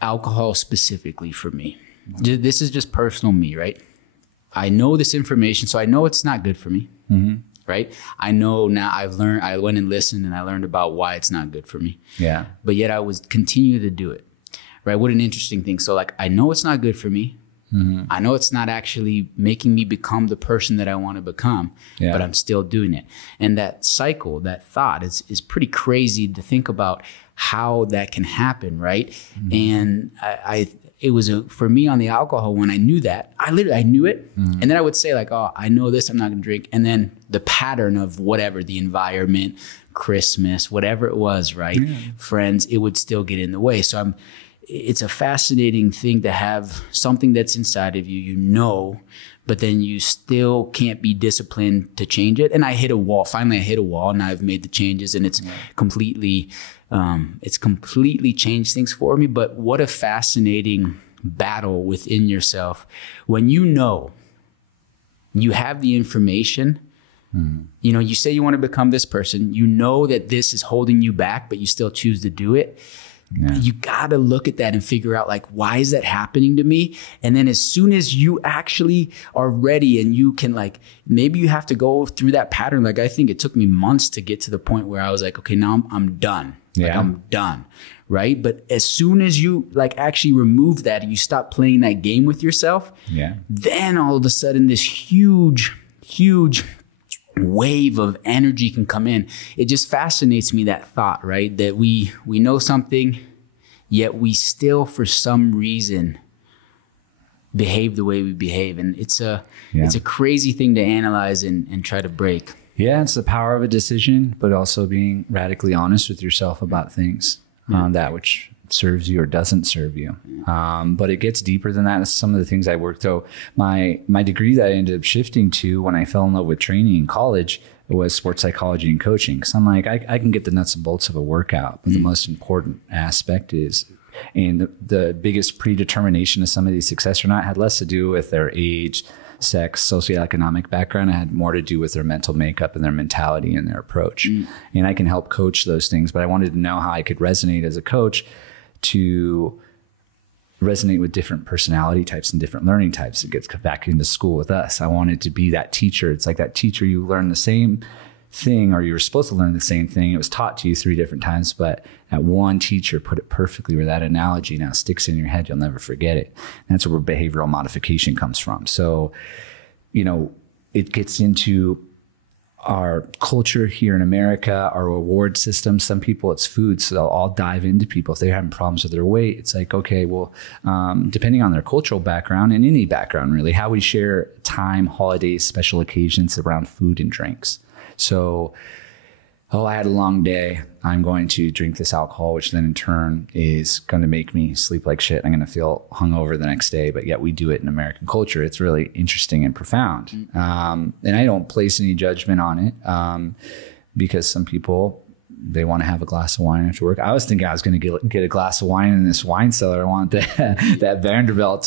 alcohol specifically for me. This is just personal me, right? I know this information, so I know it's not good for me, right? I know now I went and listened and I learned about why it's not good for me. Yeah. But yet I would continue to do it, right? What an interesting thing. So like, I know it's not good for me. I know it's not actually making me become the person that I want to become, but I'm still doing it. And that cycle, that thought is pretty crazy to think about how that can happen, right? And it was for me on the alcohol, when I knew that, I knew it. And then I would say like, I know this, I'm not going to drink. And then the pattern of whatever, the environment, Christmas, whatever it was, right? Friends, it would still get in the way. So it's a fascinating thing to have something that's inside of you, you know, but then you still can't be disciplined to change it. And I hit a wall. Finally, I hit a wall, and I've made the changes, and it's completely changed things for me. But what a fascinating battle within yourself when you know you have the information. You know, you say you want to become this person, you know that this is holding you back, but you still choose to do it. You got to look at that and figure out, like, why is that happening to me? And then as soon as you actually are ready and you can, like, maybe you have to go through that pattern. Like, I think it took me months to get to the point where I was like, okay, now I'm done. Like, I'm done. Right. But as soon as you, like, actually remove that and you stop playing that game with yourself, then all of a sudden this huge wave of energy can come in. It just fascinates me, that thought, right? That we know something, yet we still, for some reason, behave the way we behave. And it's a crazy thing to analyze and try to break. Yeah, it's the power of a decision, but also being radically honest with yourself about things, that which serves you or doesn't serve you. But it gets deeper than that. Some of the things I worked, though, my degree that I ended up shifting to when I fell in love with training in college was sports psychology and coaching. Cause I'm like, I can get the nuts and bolts of a workout, but the most important aspect is, and the biggest predetermination of somebody's success or not had less to do with their age, sex, socioeconomic background. It had more to do with their mental makeup and their mentality and their approach. And I can help coach those things, but I wanted to know how I could resonate as a coach to resonate with different personality types and different learning types. It gets back into school with us. I wanted to be that teacher. It's like that teacher, you learn the same thing, or you were supposed to learn the same thing. It was taught to you 3 different times, but that one teacher put it perfectly where that analogy now sticks in your head. You'll never forget it. And that's where behavioral modification comes from. So, you know, it gets into our culture here in America, our reward system. Some people, it's food. So they'll all dive into people. If they're having problems with their weight, it's like, okay, well, depending on their cultural background and any background, really, how we share time, holidays, special occasions around food and drinks. So, I had a long day. I'm going to drink this alcohol, which then in turn is going to make me sleep like shit. I'm going to feel hungover the next day, but yet we do it in American culture. It's really interesting and profound. And I don't place any judgment on it because some people, they want to have a glass of wine after work. I was thinking I was going to get a glass of wine in this wine cellar. I want that Vanderbilt,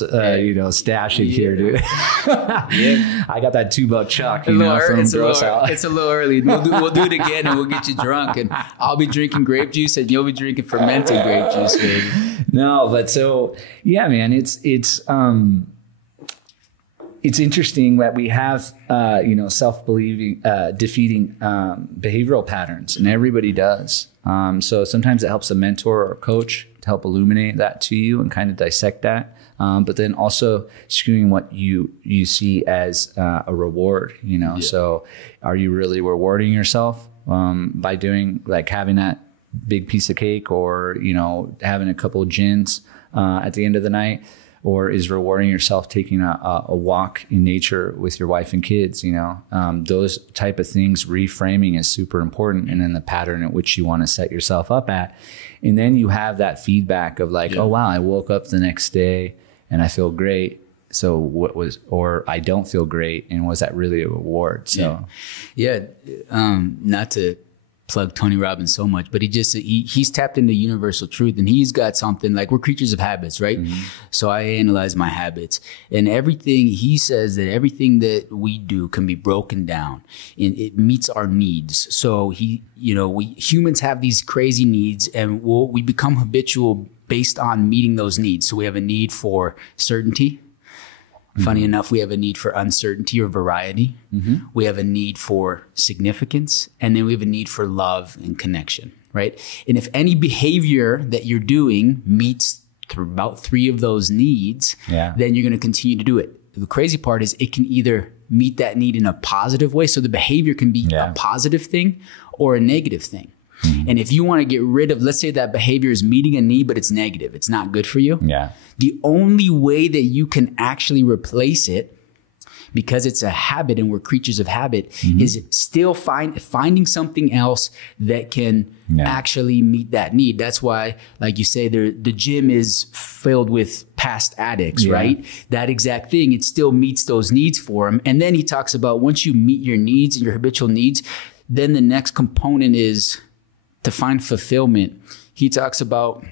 stash in here, dude. I got that $2 chuck, from Gross Out. It's a little early. We'll do it again, and we'll get you drunk. And I'll be drinking grape juice, and you'll be drinking fermented grape juice, baby. No, but so yeah, man, it's interesting that we have, self-believing, defeating behavioral patterns, and everybody does. So sometimes it helps a mentor or a coach to help illuminate that to you and kind of dissect that. But then also skewing what you see as a reward, So are you really rewarding yourself by doing, like, having that big piece of cake or, having a couple of gins at the end of the night? Or is rewarding yourself taking a walk in nature with your wife and kids, those type of things, reframing is super important. And then the pattern at which you want to set yourself up at. And then you have that feedback of like, oh, wow, I woke up the next day and I feel great. So or I don't feel great. And was that really a reward? So, not to plug Tony Robbins so much, but he's tapped into universal truth, and he's got something like, we're creatures of habits, right? So I analyze my habits, and he says that everything that we do can be broken down and it meets our needs. So we humans have these crazy needs, and we become habitual based on meeting those needs. So we have a need for certainty. Funny enough, we have a need for uncertainty or variety. We have a need for significance. And then we have a need for love and connection, right? And if any behavior that you're doing meets about 3 of those needs, then you're going to continue to do it. The crazy part is it can either meet that need in a positive way. So the behavior can be a positive thing or a negative thing. And if you want to get rid of, let's say that behavior is meeting a need, but it's negative, it's not good for you. The only way that you can actually replace it because it's a habit and we're creatures of habit, is still finding something else that can actually meet that need. That's why, like you say, the gym is filled with past addicts, right? That exact thing, it still meets those needs for them. And then he talks about once you meet your needs and your habitual needs, then the next component is to find fulfillment. He talks about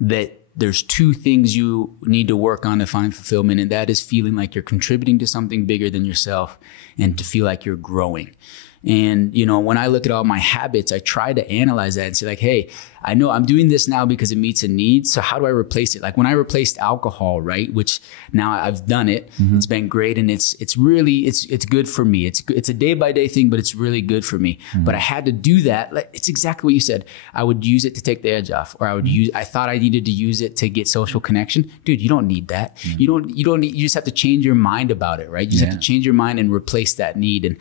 that there's two things you need to work on to find fulfillment, and that is feeling like you're contributing to something bigger than yourself and to feel like you're growing. And, you know, when I look at all my habits, I try to analyze that and say like, hey, I know I'm doing this now because it meets a need. So how do I replace it? Like when I replaced alcohol, right? Which now I've done it. It's been great. And it's good for me. It's a day by day thing, but it's really good for me. But I had to do that. Like, it's exactly what you said. I would use it to take the edge off, or I thought I needed to use it to get social connection. Dude, you don't need that. You don't need, you just have to change your mind about it, right? You just have to change your mind and replace that need. And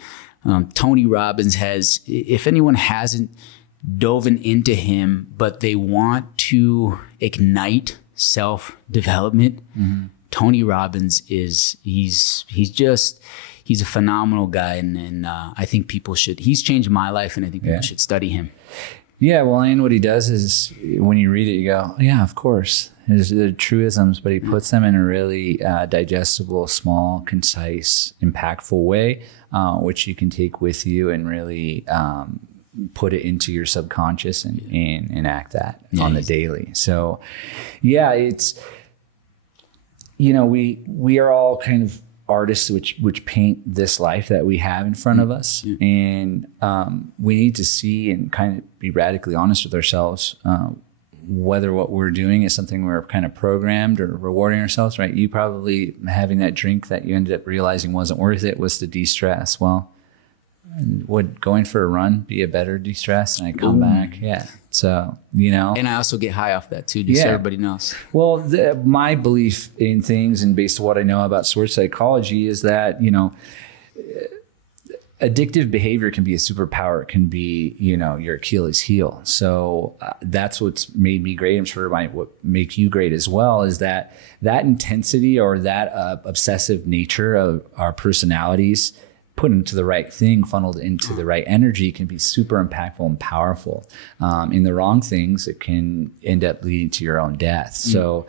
Tony Robbins has, if anyone hasn't dove into him, but they want to ignite self-development, Tony Robbins he's a phenomenal guy. And I think people should, he's changed my life, and I think people should study him. Yeah, well, and what he does is when you read it, you go, yeah, of course. There's the truisms, but he puts them in a really digestible, small, concise, impactful way, which you can take with you and really put it into your subconscious and enact that on the daily. So, yeah, it's, you know, we are all kind of artists which paint this life that we have in front of us. And we need to see and kind of be radically honest with ourselves, whether what we're doing is something we're kind of programmed or rewarding ourselves, right? You probably having that drink that you ended up realizing wasn't worth it was to de-stress. Well, would going for a run be a better de-stress? And I come back. Yeah. So, you know. And I also get high off that too, just so everybody knows. Well, my belief in things, and based on what I know about sports psychology, is that, you know, addictive behavior can be a superpower. It can be, you know, your Achilles heel. So that's what's made me great. I'm sure it might make you great as well, is that intensity or that obsessive nature of our personalities put into the right thing, funneled into the right energy, can be super impactful and powerful. In the wrong things, it can end up leading to your own death. So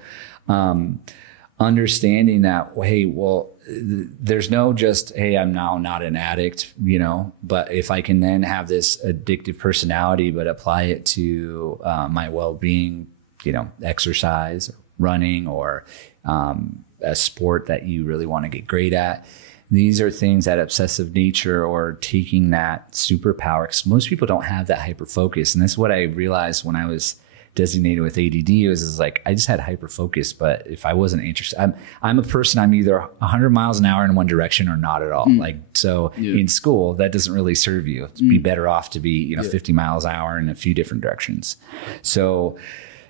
understanding that, hey, well, there's no just, hey, I'm now not an addict, you know, but if I can then have this addictive personality, but apply it to my well-being, you know, exercise, or running, or a sport that you really want to get great at. These are things, that obsessive nature or taking that superpower, because most people don't have that hyper focus. And that's what I realized when I was designated with ADD. It was like, I just had hyper focus, but if I wasn't interested, I'm a person, I'm either 100 miles an hour in one direction or not at all. Like, so in school, that doesn't really serve you. It'd be better off to be, you know, 50 miles an hour in a few different directions. So,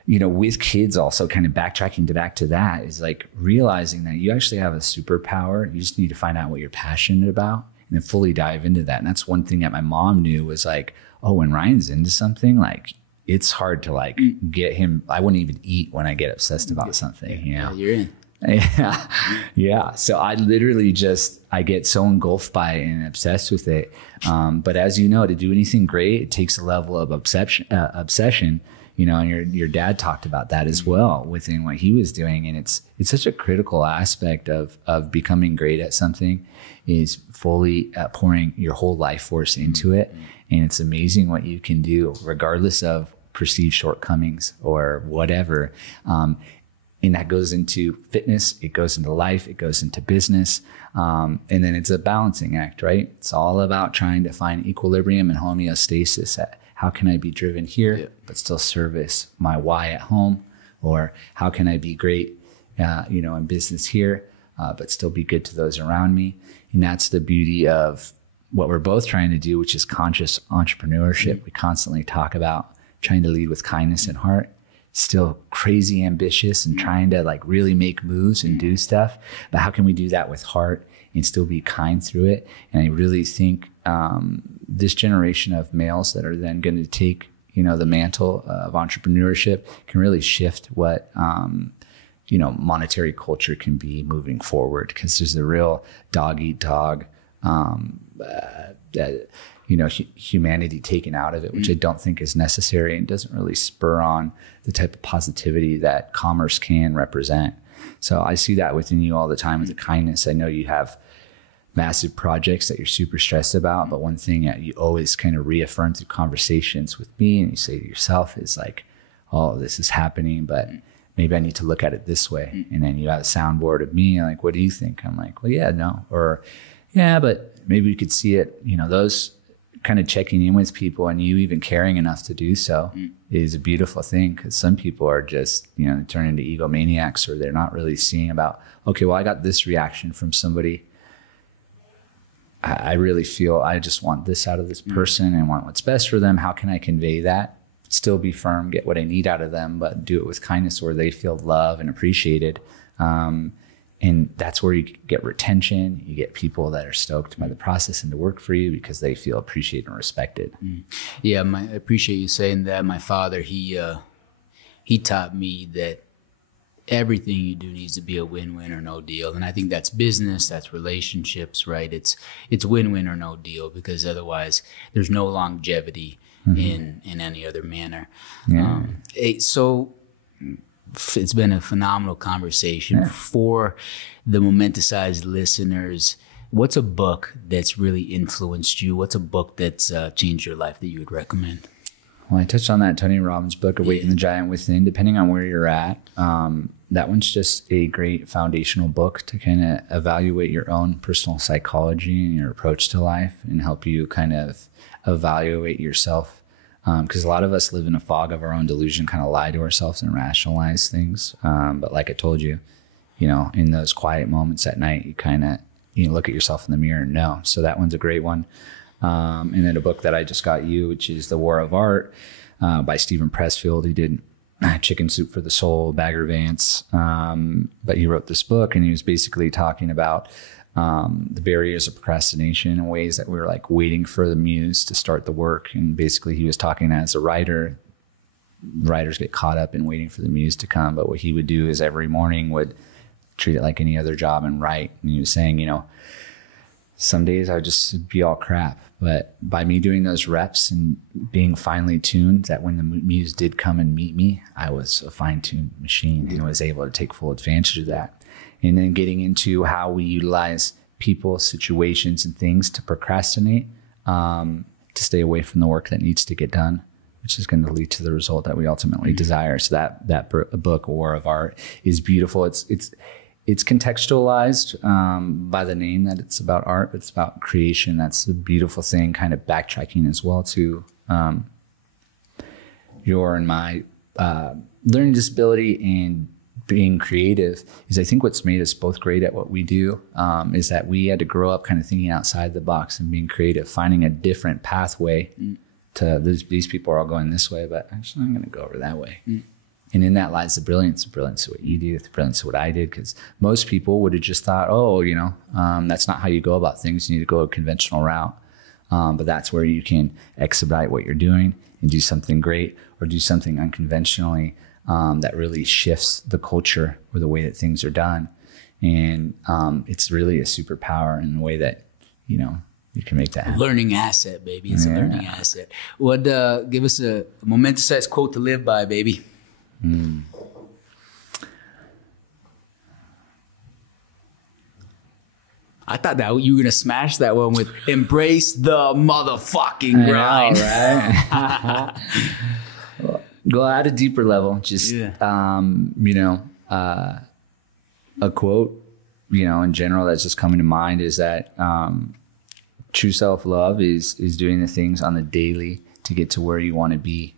you know, with kids also kind of backtracking back to that is like realizing that you actually have a superpower. You just need to find out what you're passionate about and then fully dive into that. And that's one thing that my mom knew was like, oh, when Ryan's into something, like, it's hard to like get him. I wouldn't even eat when I get obsessed about something. You know? You're in. Yeah. So I literally I get so engulfed by it and obsessed with it. But as you know, to do anything great, it takes a level of obsession, you know, and your dad talked about that as well within what he was doing. And it's such a critical aspect of becoming great at something, is fully pouring your whole life force into it. And it's amazing what you can do regardless of perceived shortcomings or whatever. And that goes into fitness, it goes into life, it goes into business. And then it's a balancing act, right? It's all about trying to find equilibrium and homeostasis. How can I be driven here, but still service my why at home? Or how can I be great, you know, in business here, but still be good to those around me? And that's the beauty of what we're both trying to do, which is conscious entrepreneurship. We constantly talk about trying to lead with kindness and heart, still crazy ambitious and trying to like really make moves and do stuff. But how can we do that with heart and still be kind through it? And I really think this generation of males that are then going to take, you know, the mantle of entrepreneurship can really shift what monetary culture can be moving forward, because there's a real dog eat dog, humanity taken out of it, which I don't think is necessary and doesn't really spur on the type of positivity that commerce can represent. So I see that within you all the time with the kindness. I know you have massive projects that you're super stressed about, but one thing that you always kind of reaffirm through conversations with me and you say to yourself is like, oh, this is happening, but maybe I need to look at it this way. And then you have a soundboard of me like, what do you think? I'm like, well, yeah, no, or yeah, but maybe we could see it. Those kind of checking in with people and you even caring enough to do so is a beautiful thing, because some people are just, they turn into egomaniacs, or they're not really seeing about, okay, well, I got this reaction from somebody. I really feel I just want this out of this person and want what's best for them. How can I convey that? Still be firm, get what I need out of them, but do it with kindness where they feel loved and appreciated. And that's where you get retention. You get people that are stoked by the process and to work for you because they feel appreciated and respected. Yeah, I appreciate you saying that. My father, he taught me that everything you do needs to be a win-win or no deal. And I think that's business, that's relationships, right? It's win-win or no deal, because otherwise there's no longevity in any other manner. Yeah. So it's been a phenomenal conversation. For the Momentasize listeners, what's a book that's really influenced you? What's a book that's changed your life that you would recommend? Well, I touched on that Tony Robbins book, Awaken the Giant Within. Depending on where you're at, that one's just a great foundational book to kind of evaluate your own personal psychology and your approach to life and help you kind of evaluate yourself. Because a lot of us live in a fog of our own delusion, kind of lie to ourselves and rationalize things. But like I told you, in those quiet moments at night, you kind of look at yourself in the mirror and know. So that one's a great one. And then a book that I just got you, which is The War of Art by Stephen Pressfield. He did Chicken Soup for the Soul, Bagger Vance. But he wrote this book, and he was basically talking about the barriers of procrastination and ways that we're like waiting for the muse to start the work. And basically he was talking as a writer. Writers get caught up in waiting for the muse to come. But what he would do is every morning would treat it like any other job and write. And he was saying, some days I would just be all crap. But by me doing those reps and being finely tuned, that when the muse did come and meet me, I was a fine-tuned machine and was able to take full advantage of that. And then getting into how we utilize people, situations, and things to procrastinate, to stay away from the work that needs to get done, which is going to lead to the result that we ultimately desire. So that book, War of Art, is beautiful. It's contextualized by the name that it's about art, but it's about creation. That's the beautiful thing, kind of backtracking as well to your and my learning disability and being creative is, I think what's made us both great at what we do is that we had to grow up kind of thinking outside the box and being creative, finding a different pathway to these people are all going this way, but actually I'm going to go over that way. And in that lies the brilliance of what you do, the brilliance of what I did, because most people would have just thought, that's not how you go about things. You need to go a conventional route. But that's where you can expedite what you're doing and do something great or do something unconventionally that really shifts the culture or the way that things are done. And it's really a superpower in the way that, you can make that happen. Learning asset, baby. It's a learning asset. What give us a momentous quote to live by, baby. I thought that you were going to smash that one with embrace the motherfucking grind. Right? Go at a deeper level. Just, a quote, in general that's just coming to mind is that true self-love is doing the things on the daily to get to where you want to be,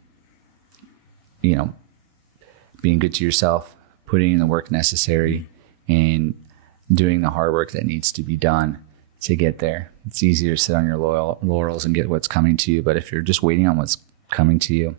being good to yourself, putting in the work necessary, and doing the hard work that needs to be done to get there. It's easier to sit on your laurels and get what's coming to you. But if you're just waiting on what's coming to you,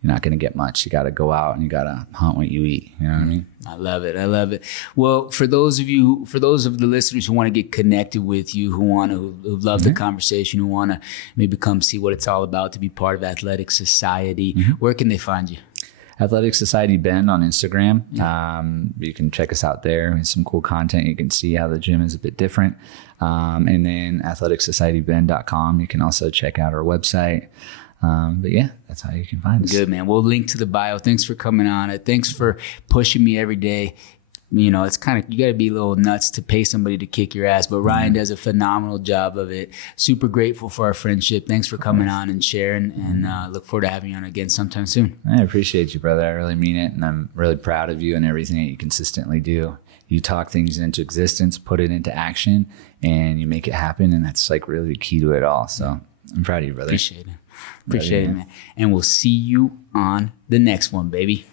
you're not going to get much. You got to go out and you got to hunt what you eat. You know what I mean? I love it. I love it. Well, for those of the listeners who want to get connected with you, who love the conversation, who want to maybe come see what it's all about, to be part of Athletic Society, where can they find you? Athletic Society Bend on Instagram. You can check us out there. There's some cool content. You can see how the gym is a bit different. And then athleticsocietybend.com. You can also check out our website. But yeah, that's how you can find us. Good, man. We'll link to the bio. Thanks for coming on. Thanks for pushing me every day. You know, it's kind of, you got to be a little nuts to pay somebody to kick your ass, but Ryan does a phenomenal job of it. Super grateful for our friendship. Thanks for coming on and sharing, and look forward to having you on again sometime soon. I appreciate you, brother. I really mean it. And I'm really proud of you and everything that you consistently do. You talk things into existence, put it into action, and you make it happen. And that's like really the key to it all. So I'm proud of you, brother. Appreciate it, man. And we'll see you on the next one, baby.